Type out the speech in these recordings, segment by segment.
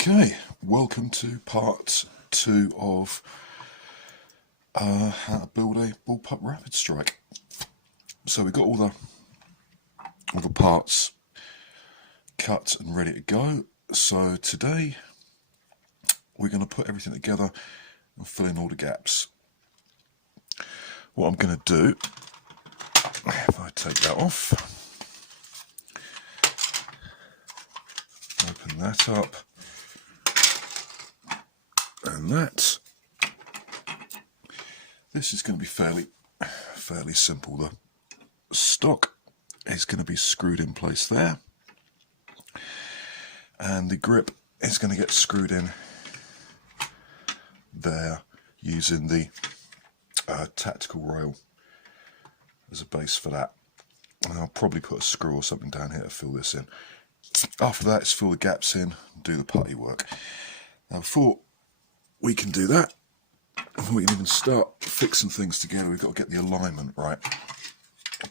Okay, welcome to part 2 of how to build a Bullpup Rapidstrike. So we've got all the parts cut and ready to go. So today we're going to put everything together and fill in all the gaps. What I'm going to do, if I take that off, open that up, and that. This is going to be fairly simple. The stock is going to be screwed in place there, and the grip is going to get screwed in there using the tactical rail as a base for that. And I'll probably put a screw or something down here to fill this in. After that, it's fill the gaps in and do the putty work. Now before we can do that, before we can even start fixing things together, we've got to get the alignment right.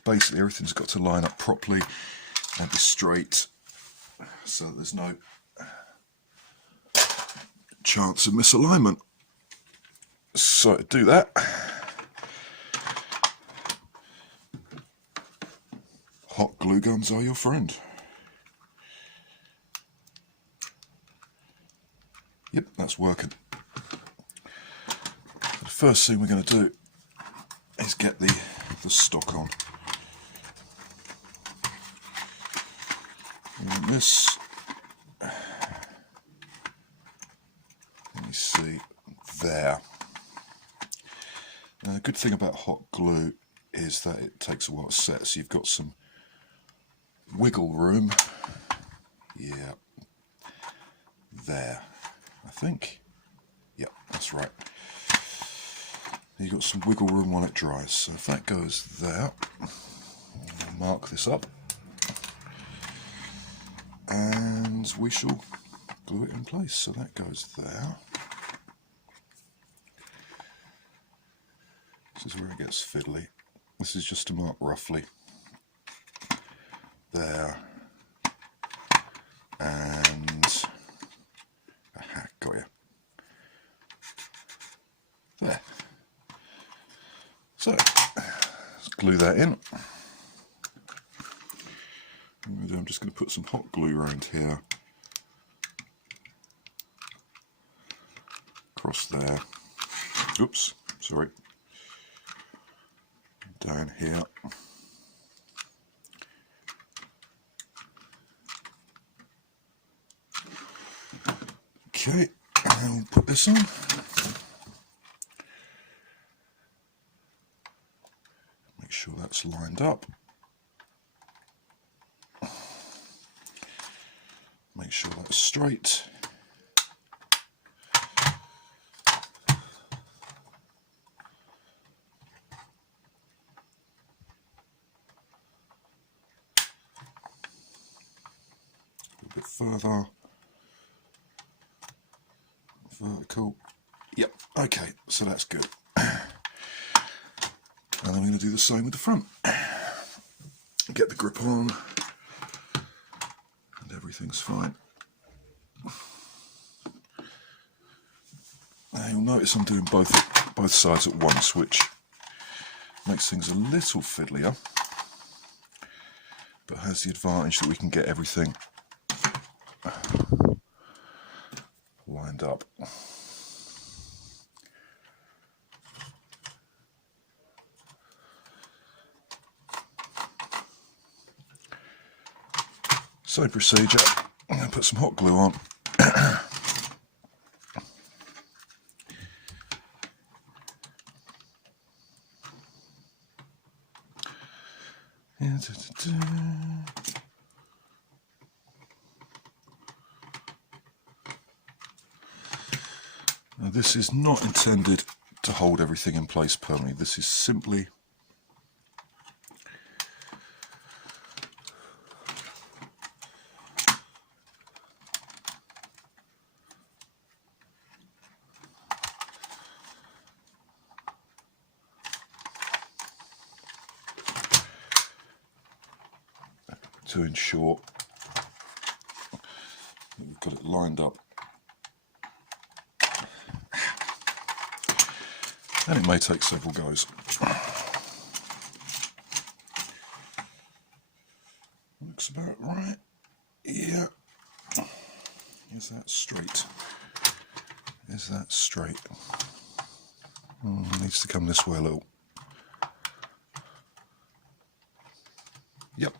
Basically everything's got to line up properly and be straight, so that there's no chance of misalignment. So to do that, hot glue guns are your friend. Yep, that's working. The first thing we're going to do is get the stock on. And this, let me see, there. Now the good thing about hot glue is that it takes a while to set, so you've got some wiggle room. Yeah, there, I think. Yep, that's right. You've got some wiggle room while it dries, so if that goes there, I'll mark this up, and we shall glue it in place. So that goes there. This is where it gets fiddly. This is just to mark roughly. There. And aha, got you. There. So let's glue that in. I'm just going to put some hot glue around here. Across there. Oops, sorry. Down here. Okay, and we'll put this on. Make sure that's lined up. Make sure that's straight. A bit further. Vertical. Yep, okay, so that's good. And then we're going to do the same with the front. Get the grip on, and everything's fine. Now you'll notice I'm doing both sides at once, which makes things a little fiddlier, but has the advantage that we can get everything lined up. Same procedure. I'm going to put some hot glue on. Now this is not intended to hold everything in place permanently. This is simply to ensure that we've got it lined up and it may take several goes. Looks about right. Yeah. Is that straight? Is that straight? Needs to come this way a little. Yep.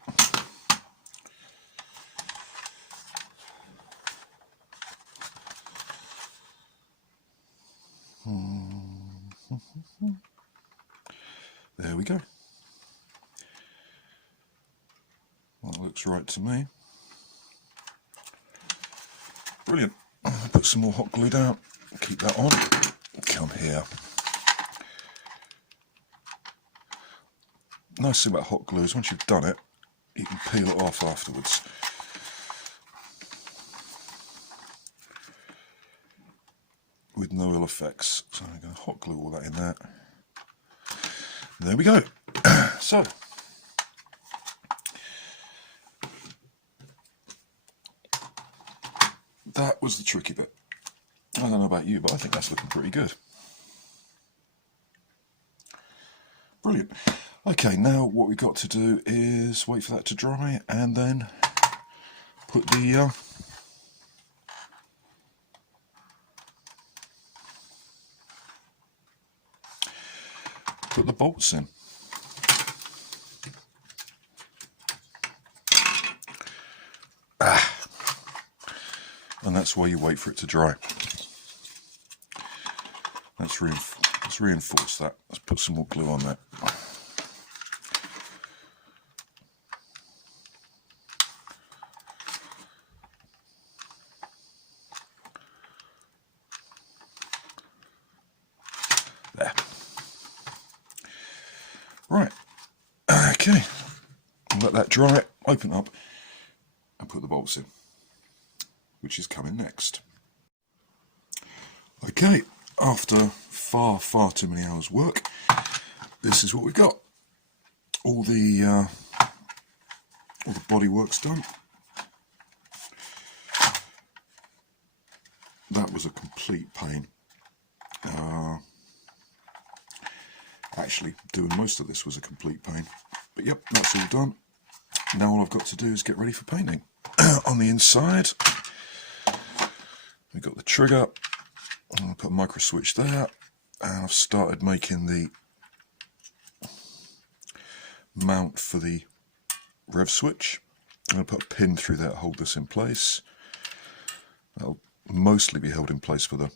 There we go. That looks right to me. Brilliant. Put some more hot glue down. Keep that on. Come here. Nice thing about hot glue is once you've done it, you can peel it off afterwards. With no ill effects. So I'm going to hot glue all that in there. There we go. So, that was the tricky bit. I don't know about you, but I think that's looking pretty good. Brilliant. Okay, now what we've got to do is wait for that to dry and then put the bolts in. And that's why you wait for it to dry. Let's reinforce that. Let's put some more glue on that. There. Right. Okay. Let that dry, open up, and put the bolts in, which is coming next. Okay, after far too many hours work, this is what we've got. All the body work's done. That was a complete pain. Actually, doing most of this was a complete pain. But yep, that's all done. Now all I've got to do is get ready for painting. On the inside, we've got the trigger. I'm going to put a micro switch there, and I've started making the mount for the rev switch. I'm going to put a pin through there to hold this in place. That'll mostly be held in place for the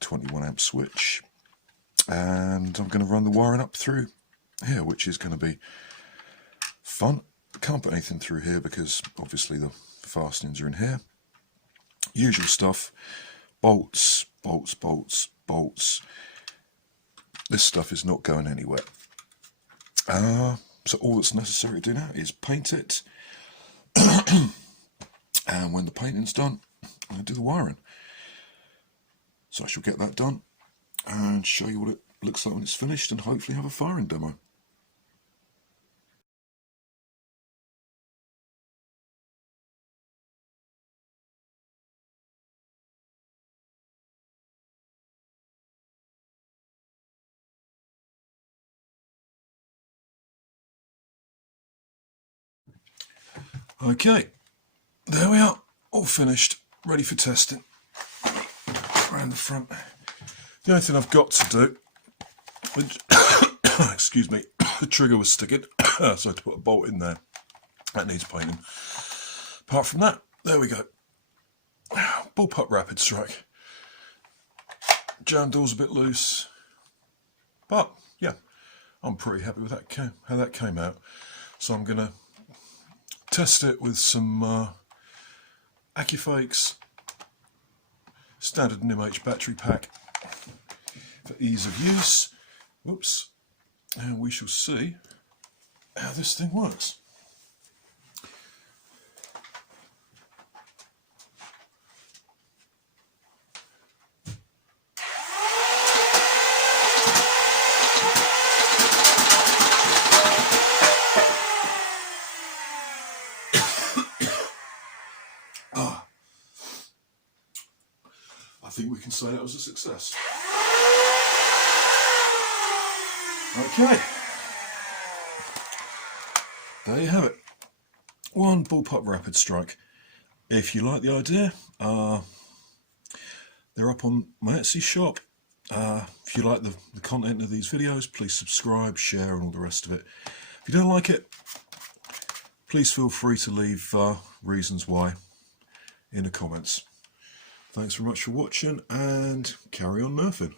21 amp switch. And I'm going to run the wiring up through here, which is going to be fun. Can't put anything through here because obviously the fastenings are in here. Usual stuff. Bolts, bolts, bolts, bolts. This stuff is not going anywhere. So all that's necessary to do now is paint it. And when the painting's done, I'm going to do the wiring. So I shall get that done and show you what it looks like when it's finished, and hopefully have a firing demo. Okay, there we are, all finished, ready for testing. Around the front. The only thing I've got to do, which, excuse me, the trigger was sticking, so I had to put a bolt in there. That needs painting. Apart from that, there we go. Bullpup Rapidstrike. Jam door's a bit loose, but yeah, I'm pretty happy with that, how that came out. So I'm going to test it with some Acufakes standard NIMH battery pack for ease of use. Whoops. And we shall see how this thing works. I think we can say that was a success. Okay, there you have it. One Bullpup Rapidstrike. If you like the idea, they're up on my Etsy shop. If you like the content of these videos, please subscribe, share, and all the rest of it. If you don't like it, please feel free to leave reasons why in the comments. Thanks very much for watching, and carry on nerfing.